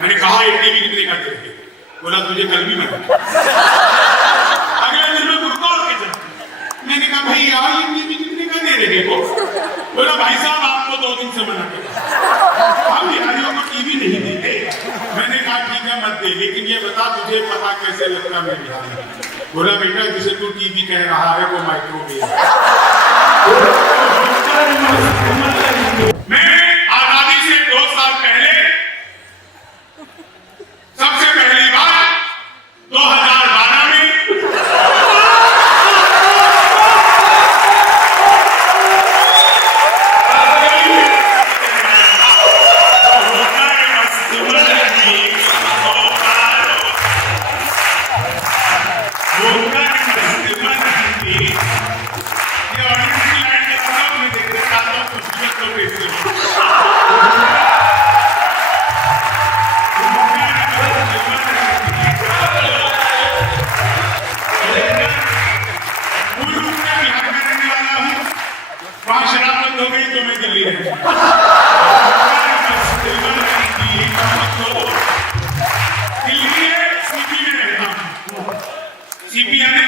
मैंने कहा एक टीवी कितने का देंगे? बोला तुझे कल भी मिला। अगले दिन में गुड़कौर के चलते मैंने कहा भाई यार ये टीवी कितने का दे रहे हो? बोला भाई साहब आपको 2 दिन से मना किया, हम बिहारियों को टीवी नहीं देते। मैंने कहा ठीक है मत दे, लेकिन ये बता तुझे पता कैसे लगता मैं बिहारी? बोला बेटा जिसे तू टीवी कह रहा है वो माइक्रोवेव। मैं आजादी से 2 साल पहले सबसे पहली बार 2012 में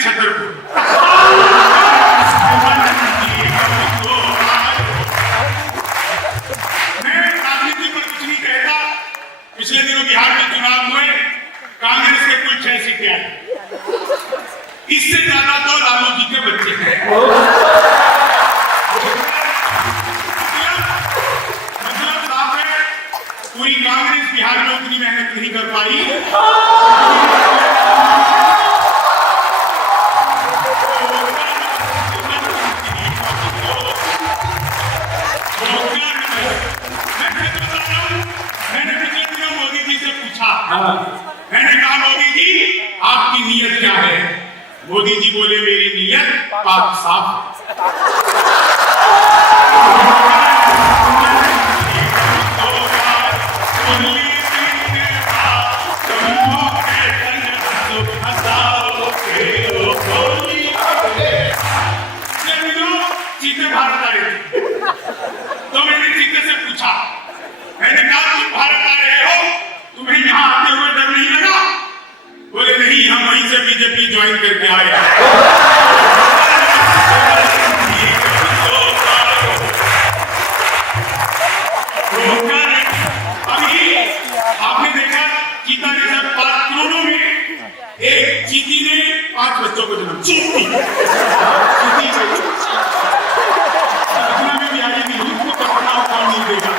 छतरपुर मैं राजनीति पर कुछ नहीं कहता। पिछले दिनों बिहार में चुनाव हुए, कांग्रेस के कुल 6 सीटें आई, इससे ज्यादा तो लालू जी के बच्चे हैं। मतलब साफ है पूरी कांग्रेस बिहार में उतनी मेहनत नहीं कर पाई। मैंने कहा मोदी जी आपकी नीयत क्या है? मोदी जी बोले मेरी नीयत पाक साफ है। चीते भारत आ रहे थे तो मैंने चीते से पूछा, मैंने कहा तुम भारत आ रहे हो, तुम्हें यहाँ आते हुए डर नहीं लगा? बोले नहीं हम वहीं से बीजेपी ज्वाइन करके आए। अभी आपने देखा चीता के साथ 5 करोड़ों में एक चीती ने 5 बच्चों को जन्म चीती इतना में भी आई नहीं, उसको पकड़ना कौन नहीं देगा?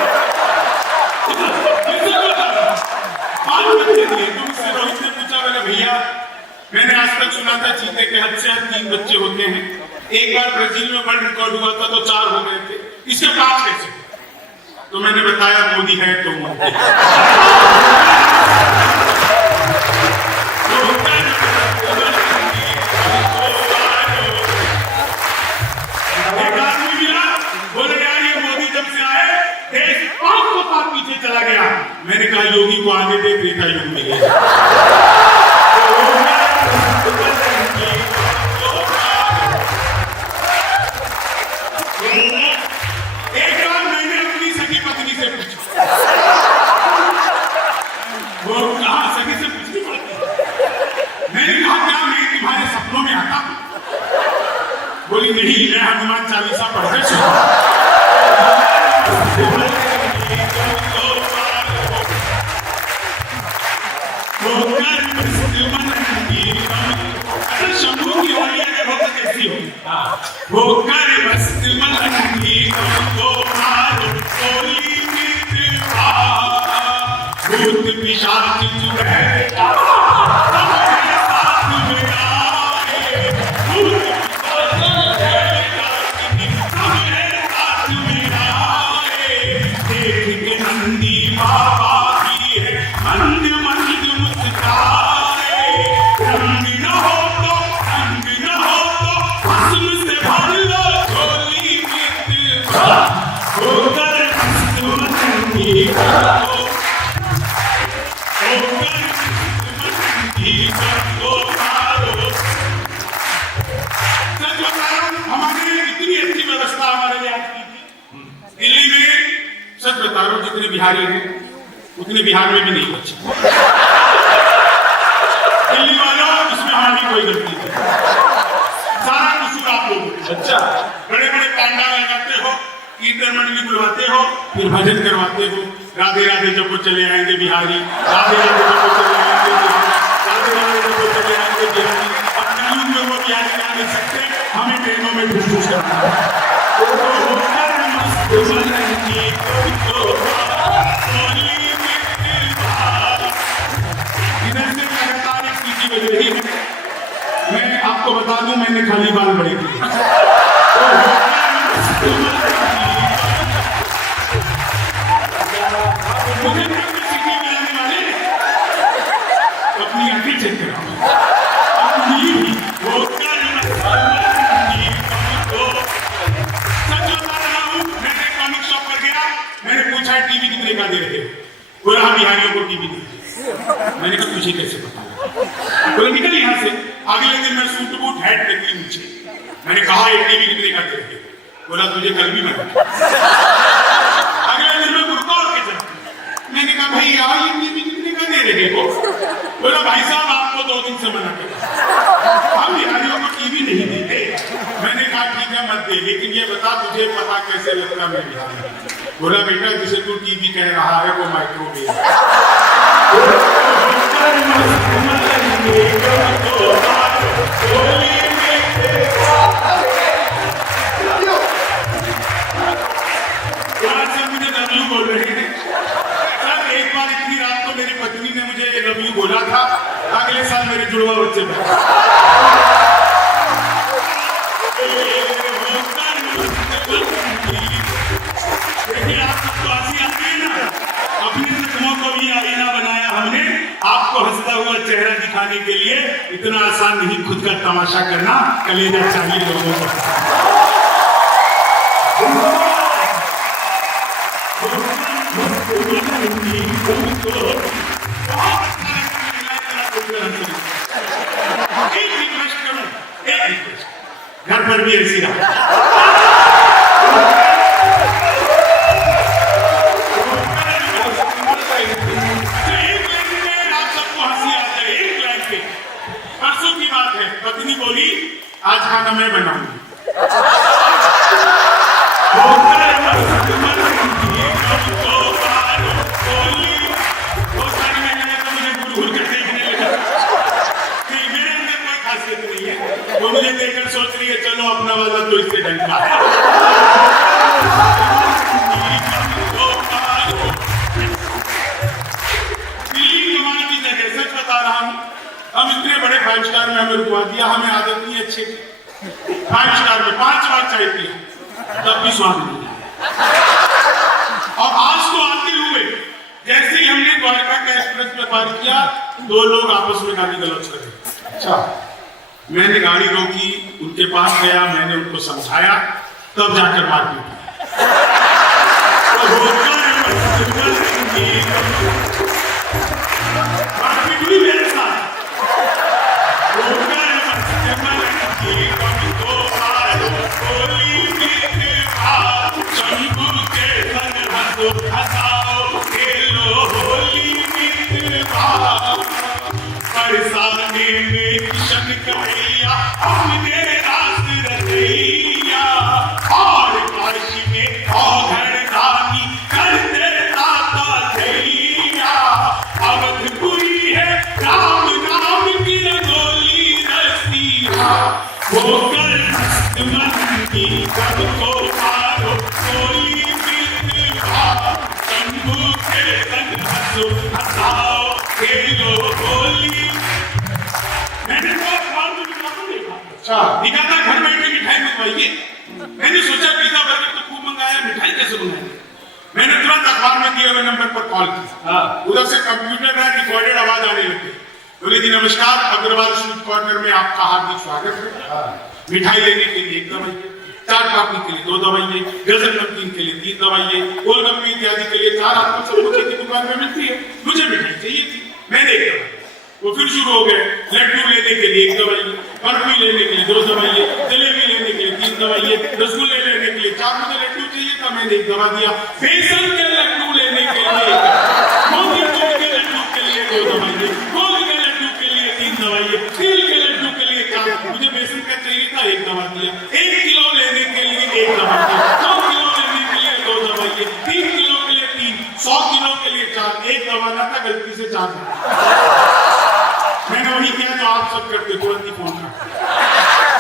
5 बच्चे दिए। तुमसे रोहित ने पूछा, बोले भैया मैंने आज तक सुना था चीते के हद से 3 बच्चे होते हैं, एक बार ब्राजील में वर्ल्ड रिकॉर्ड हुआ था तो 4 हो गए थे, इसके 5 कैसे? तो मैंने बताया मोदी है तो मोदी। एक आदमी मिला, बोले यार ये मोदी जब से आए देश 500 साल पीछे चला गया। मैंने कहा योगी को आने दे, त्रेता युग मिलेगा। एक बार मैंने अपनी सगी पत्नी से पूछा, वो कहा सगी से पूछनी पड़ती है। मैंने कहा क्या मैं तुम्हारे सपनों में आता हूं? बोली नहीं मैं हनुमान चालीसा पढ़कर सोता। शंभू की होली अगर होता कैसी होगी? वो कर मस्त मलंगी को मारो होली मित्रवा भूत पिशाच जुए हमारे साथ में आए, भूत पिशाच हमारे साथ में आए। देख के नंदी बाबा की है मंद मंद मुस्काए, रंग न हो तो भस्म से भर लो झोली मित्रवा होकर मस्त मलंगी को मारो। हमारे लिए इतनी अच्छी व्यवस्था हमारे लिए आज की थी। दिल्ली में सच बता रहा हूं जितने बिहारी हैं उतने बिहार में भी नहीं बचे। दिल्ली वालों, इसमें हमारी कोई गलती नहीं, सारा कसूर आप लोगों का। अच्छा, बड़े बड़े पंडाल लगाते हो, कीर्तन मंडली बुलवाते हो, फिर भजन करवाते हो, राधे राधे जब वो चले आएंगे बिहारी, राधे राधे जब वो चले आएंगे बिहारी, राधे राधे जब वो चले आएंगे बिहारी। अब कलयुग में वो बिहारी आ नहीं सकते, हमें ट्रेनों में घुस करना है। इधर से लगातार एक सीटी बज रही है। मैं आपको बता दूं, मैंने खाली बाल बड़े किए। सीटी बजाने वाले अपनी आंखें चेक कराओ। मैंने पूछा टीवी कितने का दे रहे हो? बोला हम बिहारियों को टीवी दे। मैंने कहा तुझे कैसे पता? बोला निकल यहाँ से। अगले दिन मैं सूट बूट हैट निकली नीचे। मैंने कहा ये टीवी कितने का दे रहे हो? बोला तुझे कल भी मना। अगले दिन मैं कुर्ता और के चला। मैंने कहा भाई यार ये टीवी कितने का दे रहे हो? बोला भाई साहब आपको 2 दिन से मना कर, हम बिहारियों को टीवी नहीं देते। मैंने कहा ठीक है मत दे, लेकिन ये बता तुझे पता कैसे लगता मैं बिहारी? बोला बेटा जिसे तू टीवी कह रहा है वो माइक्रोवेव है। मुझे लव यू बोल रहे हैं सर। एक बार इतनी रात को मेरी पत्नी ने मुझे लव यू बोला था, अगले साल मेरे जुड़वा बच्चे आपको हंसता हुआ चेहरा दिखाने के लिए। इतना आसान नहीं खुद का तमाशा करना, कलेजा चाहिए लोगों को। एक रिक्वेस्ट करूं, एक रिक्वेस्ट, घर पर भी ऐसी रहा। पत्नी बोली आज खाना मैं बनाऊंगी। वो मुझे देखकर सोच रही है चलो अपना वाला तो इससे डंका है। कमाल की जगह, सच बता रहा हूँ, हम इतने बड़े 5 स्टार में हमें रुकवा दिया। हमें आदत नहीं अच्छे की। 5 स्टार में 5 बार चाय पिया तब भी स्वाद नहीं आया। और आज तो आते हुए जैसे ही हमने द्वारका का एक्सप्रेस में पार किया, 2 लोग आपस में गाली गलौज कर रहे। अच्छा, मैंने गाड़ी रोकी, उनके पास गया, मैंने उनको समझाया, तब जाकर मारपीट हुई मेरे साथ। निकाता घर बैठे मिठाई मंगवाइए। मैंने सोचा पिज्जा बर्गर तो खूब मंगाया, मिठाई कैसे मंगाएंगे? मैंने तुरंत अखबार में दिए हुए नंबर पर कॉल की। उधर से कंप्यूटर में रिकॉर्डेड आवाज आने लगी। बोले जी नमस्कार, अग्रवाल स्वीट कॉर्नर में आपका हार्दिक स्वागत है। मिठाई लेने के लिए 1 दवाइए, चाट पापड़ी के लिए 2 दवाइए, गजल नमकीन के लिए 3 दवाइए, गोलगप्पे इत्यादि के लिए 4। आपको सब कुछ की दुकान में मिलती है। मुझे मिठाई चाहिए थी, मैंने 1 दवाई। वो फिर शुरू हो गए। लड्डू लेने के लिए 1 दवाई, बर्फी लेने के लिए 2 दवाइए, जलेबी लेने के लिए 3 दवाइए, रसगुल्ले लेने के लिए 4। मुझे लड्डू चाहिए था, मैंने 1 दवा दिया। बेसन के लड्डू लेने के लिए 2 दवाइए, गोंद के लड्डू के लिए 3 दवाइए, तिल के लड्डू के लिए 4, मुझे बेसन का चाहिए था 1 दवा दिया, 1 किलो लेने के लिए 1 दवा दिया, 2 किलो लेने के लिए 2 दवाइए, 3 किलो के लिए 3, 100 किलो के लिए 4, 1 दवा ना था गलती से 4 दवा। मैंने वही किया जो आप सब करते, तुरंत ही फोन कर।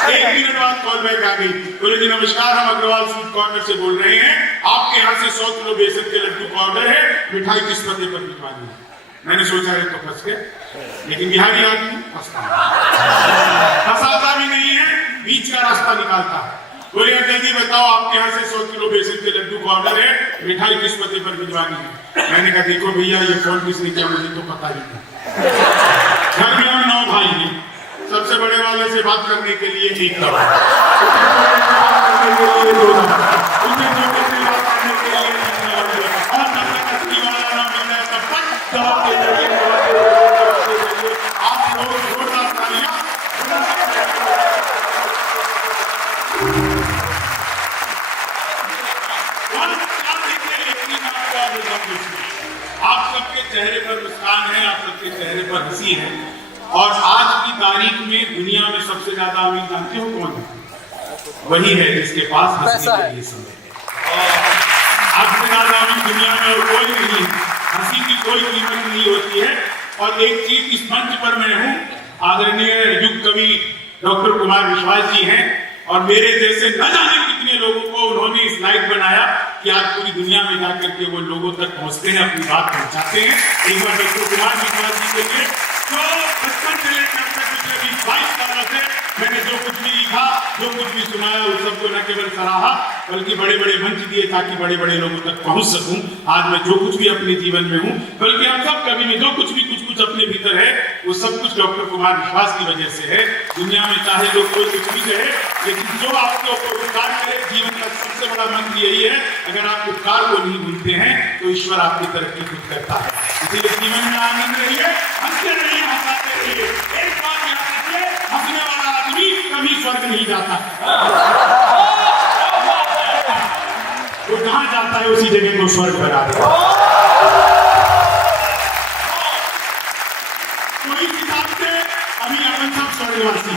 1 मिनट बाद कॉल बैक आ गई, बोले जी नमस्कार, हम अग्रवाल स्वीट कॉर्नर से बोल रहे हैं, आपके यहाँ से 100 किलो बेसन के लड्डू का ऑर्डर है, मिठाई किस पते पर भिजवानी है। मैंने सोचा है तो फंस गए, लेकिन बिहारी आदमी फंसाता भी नहीं है, बीच का रास्ता निकालता है। बोले जल्दी बताओ, आपके यहाँ से 100 किलो बेसन के लड्डू का ऑर्डर है, मिठाई किस पते पर भिजवानी है। मैंने कहा देखो भैया, ये फोन किसने किया मुझे तो पता ही नहीं। घर में हम 9 भाई हैं, सबसे बड़े वाले से बात करने के लिए 1 दवा, उससे छोटे से बात करने के लिए 2 दवा, उससे छोटे से बात करने के लिए 3 दवा, और जब तक असली वाला ना मिल जाए तब तक दवा के जरिए आप लोग जोरदार तालियां। आप सबके चेहरे पर मुस्कान है, आप सबके चेहरे पर हंसी है, और आज की तारीख में दुनिया में सबसे ज्यादा अमीर जानते हो कौन है? वही है जिसके पास हंसने के लिए समय है। आपसे ज्यादा अमीर दुनिया में और कोई नहीं, हंसी की कोई कीमत नहीं होती है। और एक चीज, इस मंच पर मैं हूँ, आदरणीय युग कवि डॉक्टर कुमार विश्वास जी हैं, और मेरे जैसे न जाने कितने लोगों को उन्होंने इस लायक बनाया कि आज पूरी दुनिया में जाकर के वो लोगों तक पहुंचते हैं, अपनी बात पहुंचाते हैं। एक बार डॉक्टर कुमार विश्वास जी के लिए, जो बचपन से लेकर पिछले 20-22 सालों से मैंने जो कुछ भी लिखा, जो कुछ भी सुनाया, उस सबको न केवल सराहा बल्कि बड़े बड़े मंच दिए ताकि बड़े बड़े लोगों तक पहुंच सकूं। आज मैं जो कुछ भी अपने जीवन में हूं, बल्कि हम सब कभी में जो कुछ भी कुछ अपने भीतर है, वो सब कुछ डॉक्टर कुमार विश्वास की वजह से है। दुनिया में चाहे लोग कोई कुछ भी कहे, लेकिन जो आपके ऊपर उपकार करे, जीवन का सबसे बड़ा मंत्र यही है, अगर आप उपकार को नहीं भूलते हैं तो ईश्वर आपकी तरक्की खुद करता है। इसीलिए जीवन में आनंद रहिए, हंसते रहिए, हंसाते रहिए। एक बात याद रखिए, हंसने वाला आदमी कभी स्वर्ग नहीं जाता, वो जहां जाता है उसी जगह को स्वर्ग बना देता है। तो इस हिसाब से अभी अपन सब स्वर्गवासी